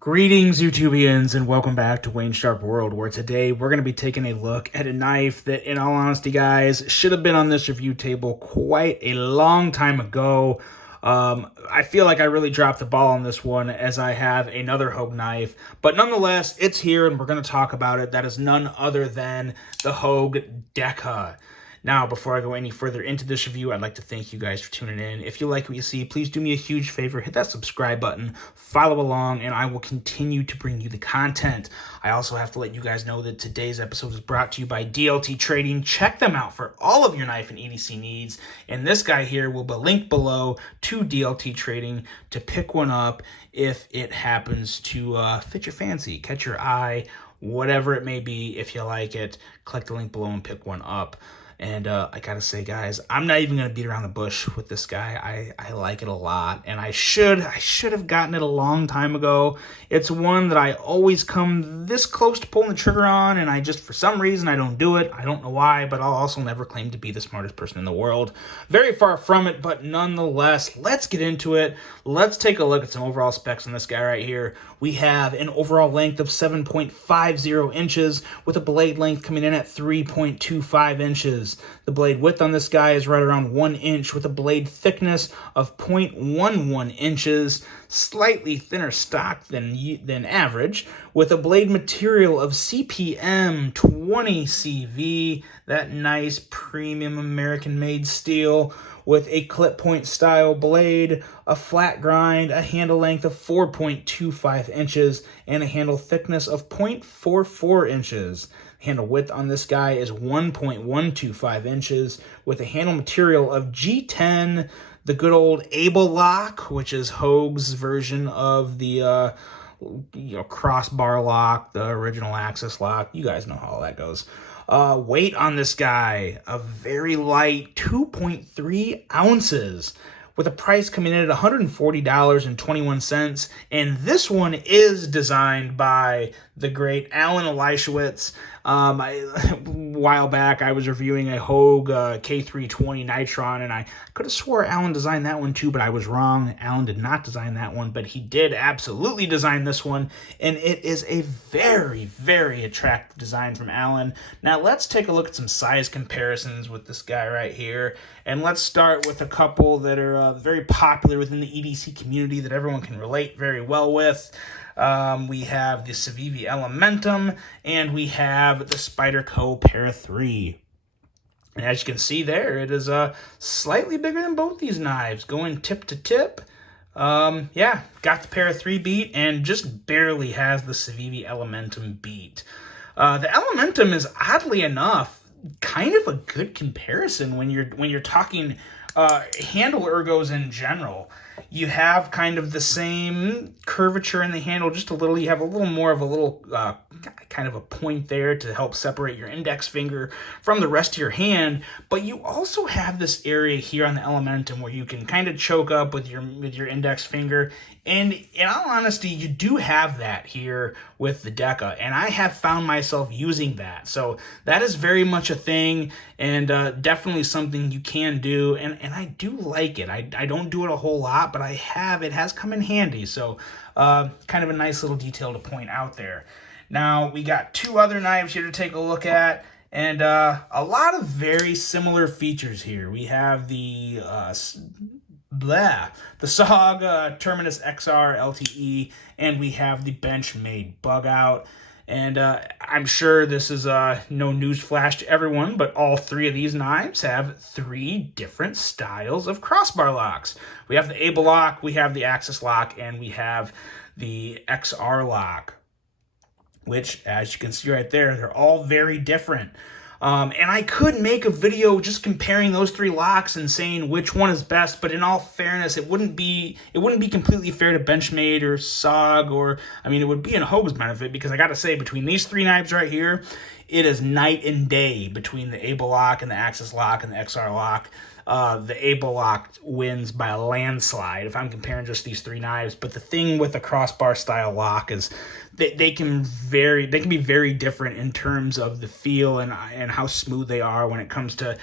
Greetings, YouTubians, and welcome back to Wayne Sharp World, where today we're going to be taking a look at a knife that, in all honesty, guys, should have been on this review table quite a long time ago. I feel like I really dropped the ball on this one as I have another Hogue knife, but nonetheless, it's here and we're going to talk about it. That is none other than the Hogue Deka. Now, before I go any further into this review, I'd like to thank you guys for tuning in. If you like what you see, please do me a huge favor. Hit that subscribe button, follow along, and I will continue to bring you the content. I also have to let you guys know that today's episode is brought to you by DLT Trading. Check them out for all of your knife and EDC needs. And this guy here will be linked below to DLT Trading to pick one up if it happens to fit your fancy, catch your eye, whatever it may be. If you like it, click the link below and pick one up. And I gotta say, guys, I'm not even gonna beat around the bush with this guy. I like it a lot, and I should have gotten it a long time ago. It's one that I always come this close to pulling the trigger on, and I just, for some reason, I don't do it. I don't know why, but I'll also never claim to be the smartest person in the world. Very far from it, but nonetheless, let's get into it. Let's take a look at some overall specs on this guy right here. We have an overall length of 7.50 inches with a blade length coming in at 3.25 inches. The blade width on this guy is right around 1 inch with a blade thickness of 0.11 inches, slightly thinner stock than average, with a blade material of CPM 20 CV, that nice premium American-made steel, with a clip point style blade, a flat grind, a handle length of 4.25 inches, and a handle thickness of 0.44 inches. Handle width on this guy is 1.125 inches, with a handle material of G10, the good old Able lock, which is Hogue's version of the crossbar lock, the original axis lock. You guys know how all that goes. Weight on this guy, a very light 2.3 ounces, with a price coming in at $140.21. And this one is designed by the great Alan Elishewitz. A while back, I was reviewing a Hogue K320 Nitron, and I could have swore Alan designed that one too, but I was wrong. Alan did not design that one, but he did absolutely design this one, and it is a very, very attractive design from Alan. Now, let's take a look at some size comparisons with this guy right here, and let's start with a couple that are very popular within the EDC community that everyone can relate very well with. We have the Civivi Elementum, and we have the Spyderco Para 3. And as you can see there, it is slightly bigger than both these knives, going tip to tip. Yeah, got the Para 3 beat, and just barely has the Civivi Elementum beat. The Elementum is, oddly enough, kind of a good comparison when you're talking handle ergos in general. You have kind of the same curvature in the handle, just a little. You have a little more of a little kind of a point there to help separate your index finger from the rest of your hand. But you also have this area here on the Elementum where you can kind of choke up with your index finger. And in all honesty, you do have that here with the Deka, and I have found myself using that. So that is very much a thing, and definitely something you can do, and I do like it. I don't do it a whole lot, but it has come in handy. So kind of a nice little detail to point out there. Now, we got two other knives here to take a look at, and a lot of very similar features here. We have the SOG Terminus XR LTE, and we have the Benchmade Bug Out. And I'm sure this is no news flash to everyone, but all three of these knives have three different styles of crossbar locks. We have the Able lock, we have the Axis lock, and we have the XR lock, which, as you can see right there, they're all very different. And I could make a video just comparing those three locks and saying which one is best, but in all fairness, it wouldn't be completely fair to Benchmade or SOG, or, I mean, it would be in Hogue's benefit, because I gotta say, between these three knives right here, it is night and day between the Able lock and the Axis lock and the XR lock. the Able Lock wins by a landslide if I'm comparing just these three knives. But the thing with the crossbar style lock is they can be very different in terms of the feel and how smooth they are when it comes to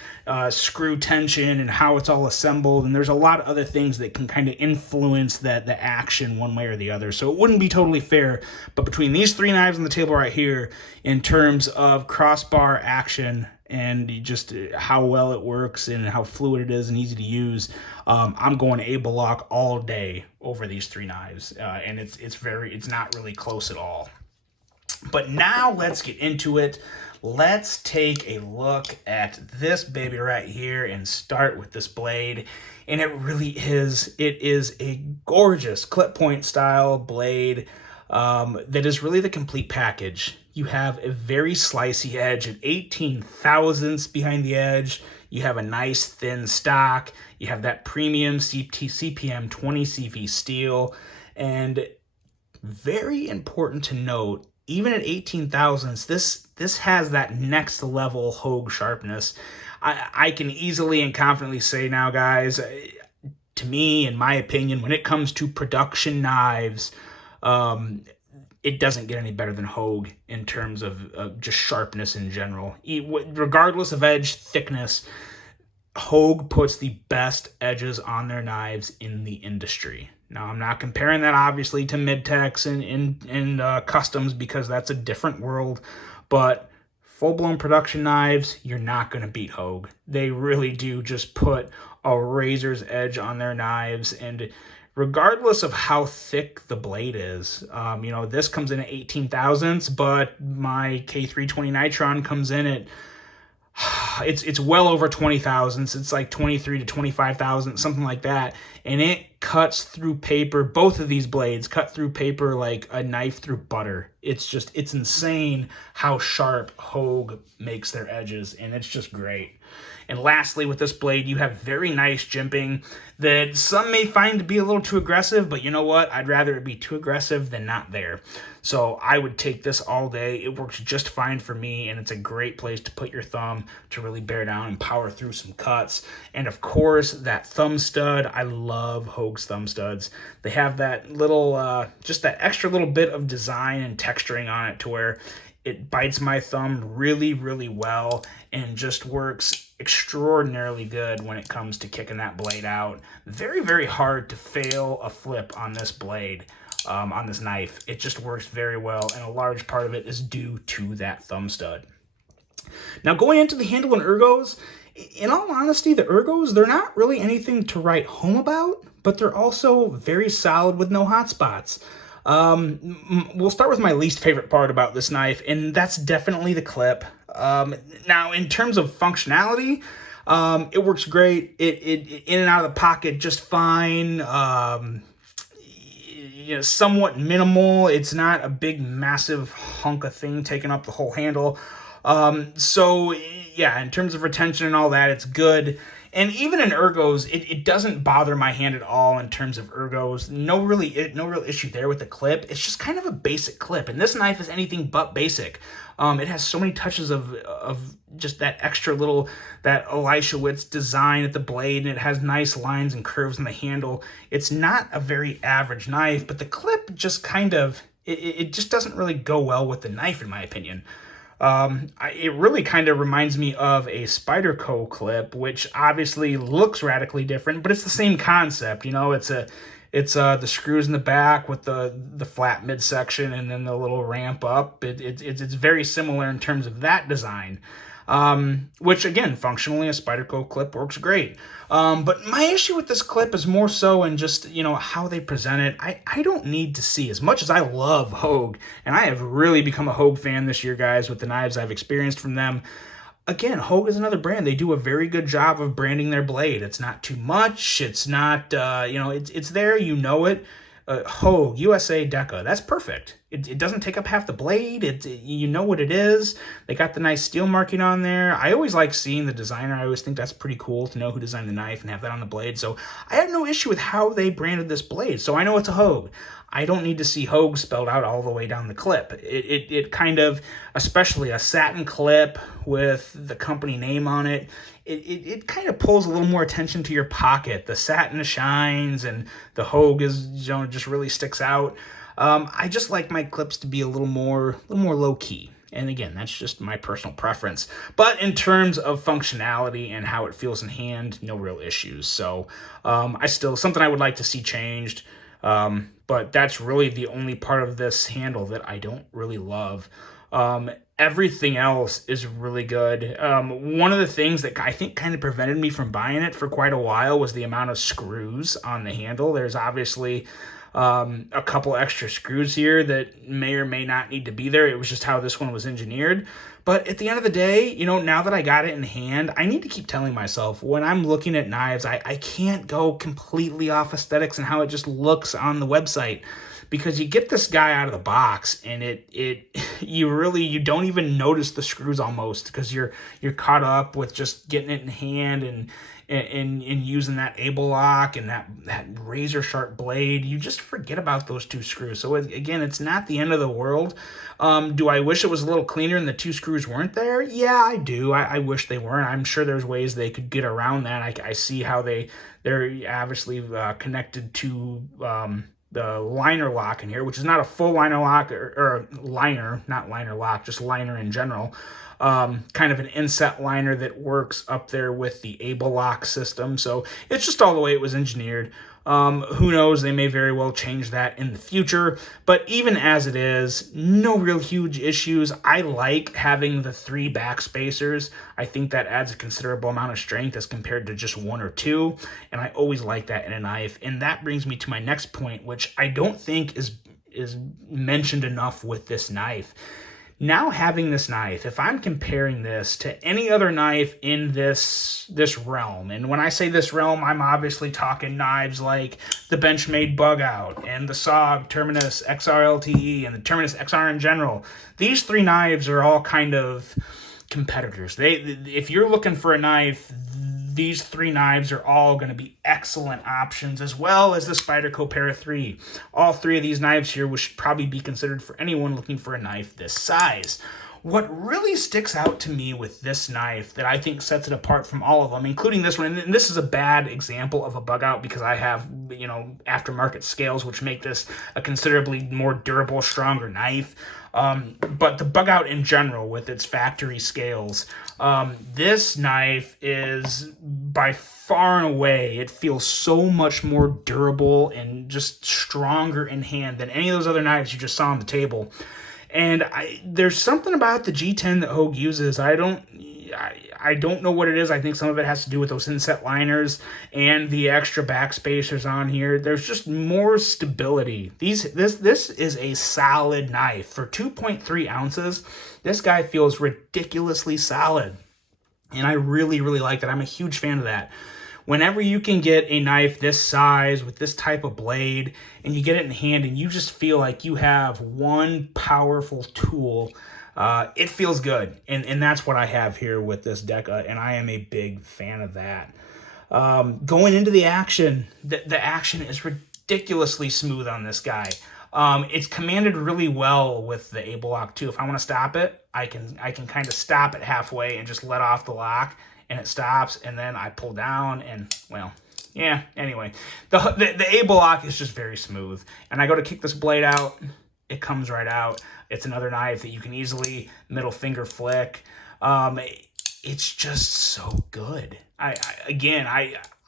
screw tension and how it's all assembled. And there's a lot of other things that can kind of influence the action one way or the other. So it wouldn't be totally fair. But between these three knives on the table right here, in terms of crossbar action and just how well it works and how fluid it is and easy to use, I'm going Able Lock all day over these three knives, and it's not really close at all. But now let's get into it. Let's take a look at this baby right here and start with this blade. And it is a gorgeous clip point style blade that is really the complete package. You have a very slicey edge at 18 thousandths behind the edge. You have a nice thin stock. You have that premium CPM 20 CV steel. And very important to note, even at 18 thousandths, this has that next level Hogue sharpness. I can easily and confidently say now, guys, to me, in my opinion, when it comes to production knives, it doesn't get any better than Hogue in terms of just sharpness in general. Regardless of edge thickness, Hogue puts the best edges on their knives in the industry. Now, I'm not comparing that, obviously, to mid-techs and customs, because that's a different world. But full-blown production knives, you're not going to beat Hogue. They really do just put a razor's edge on their knives. And regardless of how thick the blade is, this comes in at 18 thousandths, but my K320 Nitron comes in at it's well over 20 thousandths. It's like 23 to 25 thousandths, something like that. And it cuts through paper. Both of these blades cut through paper like a knife through butter. It's insane how sharp Hogue makes their edges, and it's just great. And lastly, with this blade, you have very nice jimping that some may find to be a little too aggressive, but you know what? I'd rather it be too aggressive than not there. So I would take this all day. It works just fine for me, and it's a great place to put your thumb to really bear down and power through some cuts. And of course, that thumb stud. I love Hogue's thumb studs. They have that little, just that extra little bit of design and texturing on it to where it bites my thumb really, really well and just works extraordinarily good when it comes to kicking that blade out. Very, very hard to fail a flip on this blade, on this knife. It just works very well, and a large part of it is due to that thumb stud. Now, going into the handle and ergos, in all honesty, the ergos, they're not really anything to write home about, but they're also very solid with no hot spots. We'll start with my least favorite part about this knife, and that's definitely the clip. Now, in terms of functionality, it works great. It in and out of the pocket just fine. Somewhat minimal. It's not a big, massive hunk of thing taking up the whole handle. So yeah, in terms of retention and all that, it's good. And even in ergos, it doesn't bother my hand at all in terms of ergos. No real issue there with the clip. It's just kind of a basic clip, and this knife is anything but basic. It has so many touches of just that extra little, that Elishewitz design at the blade, and it has nice lines and curves on the handle. It's not a very average knife, but the clip just kind of, it just doesn't really go well with the knife, in my opinion. It really kind of reminds me of a Spyderco clip, which obviously looks radically different, but it's the same concept. It's the screws in the back with the flat midsection and then the little ramp up. It's very similar in terms of that design. Which again, functionally, a Spyderco clip works great. But my issue with this clip is more so in just, how they present it. I don't need to see, as much as I love Hogue, and I have really become a Hogue fan this year, guys, with the knives I've experienced from them. Again, Hogue is another brand. They do a very good job of branding their blade. It's not too much. It's not, it's there, it. Hogue, USA Deka, that's perfect. It doesn't take up half the blade. You know what it is. They got the nice steel marking on there. I always like seeing the designer. I always think that's pretty cool to know who designed the knife and have that on the blade. So I have no issue with how they branded this blade. So I know it's a Hogue. I don't need to see Hogue spelled out all the way down the clip. It kind of, especially a satin clip with the company name on it, it kind of pulls a little more attention to your pocket. The satin shines and the Hogue is, just really sticks out. I just like my clips to be a little more low key. And again, that's just my personal preference. But in terms of functionality and how it feels in hand, no real issues. So something I would like to see changed. But that's really the only part of this handle that I don't really love. Everything else is really good. One of the things that I think kind of prevented me from buying it for quite a while was the amount of screws on the handle. There's obviously a couple extra screws here that may or may not need to be there. It was just how this one was engineered. But at the end of the day, now that I got it in hand, I need to keep telling myself when I'm looking at knives, I can't go completely off aesthetics and how it just looks on the website. Because you get this guy out of the box and you don't even notice the screws almost, because you're caught up with just getting it in hand and using that able lock and that razor sharp blade. You just forget about those two screws. So again, it's not the end of the world. Do I wish it was a little cleaner and the two screws weren't there? Yeah, I do. I wish they weren't. I'm sure there's ways they could get around that. I see how they're obviously connected to the liner lock in here, which is not a full liner lock or liner, not liner lock, just liner in general. Kind of an inset liner that works up there with the able lock system. So it's just all the way it was engineered. Who knows, they may very well change that in the future, but even as it is, no real huge issues. I like having the 3 back spacers. I think that adds a considerable amount of strength as compared to just 1 or 2, and I always like that in a knife. And that brings me to my next point, which I don't think is mentioned enough with this knife. Now having this knife, if I'm comparing this to any other knife in this realm, and when I say this realm, I'm obviously talking knives like the Benchmade Bug Out and the SOG Terminus XR-LTE and the Terminus XR in general. These 3 knives are all kind of competitors. If you're looking for a knife, these 3 knives are all going to be excellent options, as well as the Spyderco Para 3. All 3 of these knives here should probably be considered for anyone looking for a knife this size. What really sticks out to me with this knife that I think sets it apart from all of them, including this one, and this is a bad example of a bug out because I have, aftermarket scales, which make this a considerably more durable, stronger knife. But the bug out in general with its factory scales, this knife is by far and away, it feels so much more durable and just stronger in hand than any of those other knives you just saw on the table. And there's something about the G10 that Hogue uses. I don't know what it is. I think some of it has to do with those inset liners and the extra back spacers on here. There's just more stability. This is a solid knife. For 2.3 ounces, this guy feels ridiculously solid. And I really, really like that. I'm a huge fan of that. Whenever you can get a knife this size with this type of blade and you get it in hand and you just feel like you have one powerful tool, it feels good. And that's what I have here with this Deka, and I am a big fan of that. Going into the action, the action is ridiculously smooth on this guy. It's commanded really well with the able lock too. If I want to stop it, I can kind of stop it halfway and just let off the lock, and it stops, and then I pull down, and well, yeah, anyway. The able lock is just very smooth. And I go to kick this blade out, it comes right out. It's another knife that you can easily middle finger flick. It's just so good. I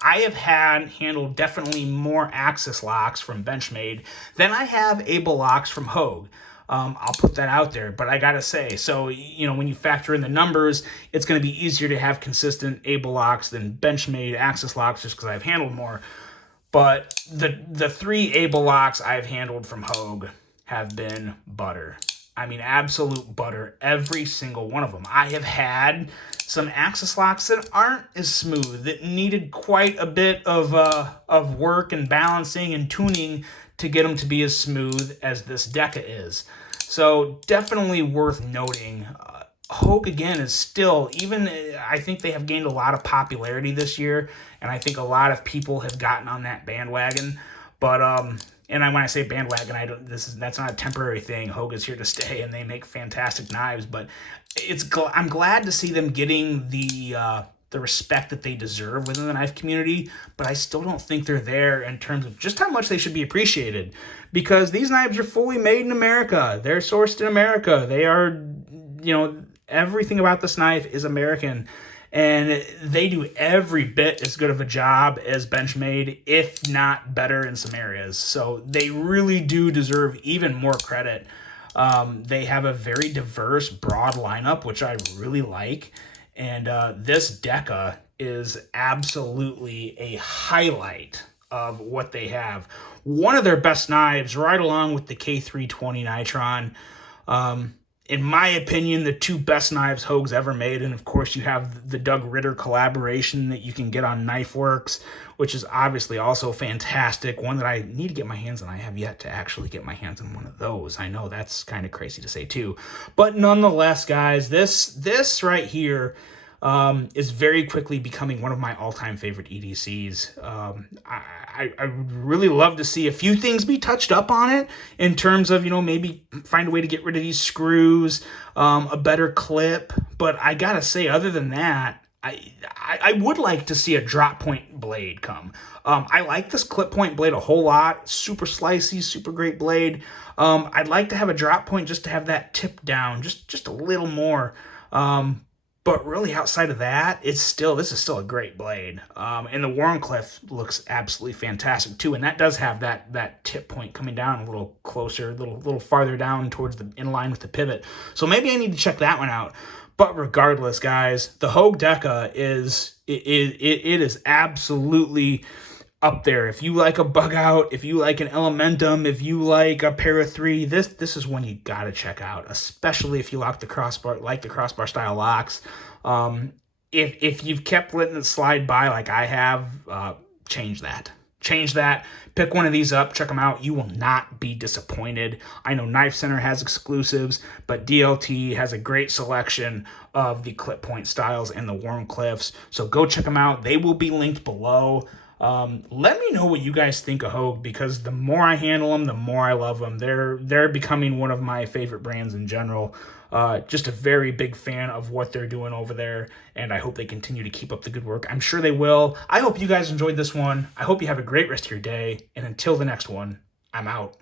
have handled definitely more axis locks from Benchmade than I have able locks from Hogue. I'll put that out there, but I gotta say, so, when you factor in the numbers, it's going to be easier to have consistent able locks than Benchmade axis locks just because I've handled more. But the 3 able locks I've handled from Hogue have been butter. I mean, absolute butter, every single one of them. I have had some axis locks that aren't as smooth, that needed quite a bit of work and balancing and tuning to get them to be as smooth as this Deka is. So definitely worth noting. Hogue, again, is still, I think they have gained a lot of popularity this year, and I think a lot of people have gotten on that bandwagon. But And when I say bandwagon, that's not a temporary thing. Hogue is here to stay, and they make fantastic knives. But I'm glad to see them getting the respect that they deserve within the knife community, but I still don't think they're there in terms of just how much they should be appreciated, because these knives are fully made in America. They're sourced in America. They are, everything about this knife is American, and they do every bit as good of a job as Benchmade, if not better in some areas. So they really do deserve even more credit. They have a very diverse, broad lineup, which I really like. And this Deka is absolutely a highlight of what they have. One of their best knives, right along with the K320 Nitron. In my opinion, the two best knives Hogue's ever made. And of course, you have the Doug Ritter collaboration that you can get on KnifeWorks, which is obviously also fantastic. One that I need to get my hands on. I have yet to actually get my hands on one of those. I know that's kind of crazy to say too. But nonetheless, guys, this right here is very quickly becoming one of my all-time favorite EDCs. I would really love to see a few things be touched up on it in terms of, maybe find a way to get rid of these screws, a better clip. But I gotta say, other than that, I would like to see a drop point blade come. I like this clip point blade a whole lot. Super slicey, super great blade. I'd like to have a drop point just to have that tip down just a little more. But really, outside of that, this is still a great blade. And the Warncliffe looks absolutely fantastic too. And that does have that tip point coming down a little closer, a little farther down towards in line with the pivot. So maybe I need to check that one out. But regardless, guys, the Hogue Deka it is absolutely up there. If you like a bug out, if you like an Elementum, if you like a pair of three, this is one you gotta check out, especially if you like the crossbar style locks. If you've kept letting it slide by like I have, change that. Pick one of these up, check them out. You will not be disappointed. I know Knife Center has exclusives, but DLT has a great selection of the clip point styles and the Warncliffes. So go check them out. They will be linked below. Let me know what you guys think of Hogue, because the more I handle them, the more I love them. They're becoming one of my favorite brands in general. Just a very big fan of what they're doing over there, and I hope they continue to keep up the good work. I'm sure they will. I hope you guys enjoyed this one. I hope you have a great rest of your day, and until the next one, I'm out.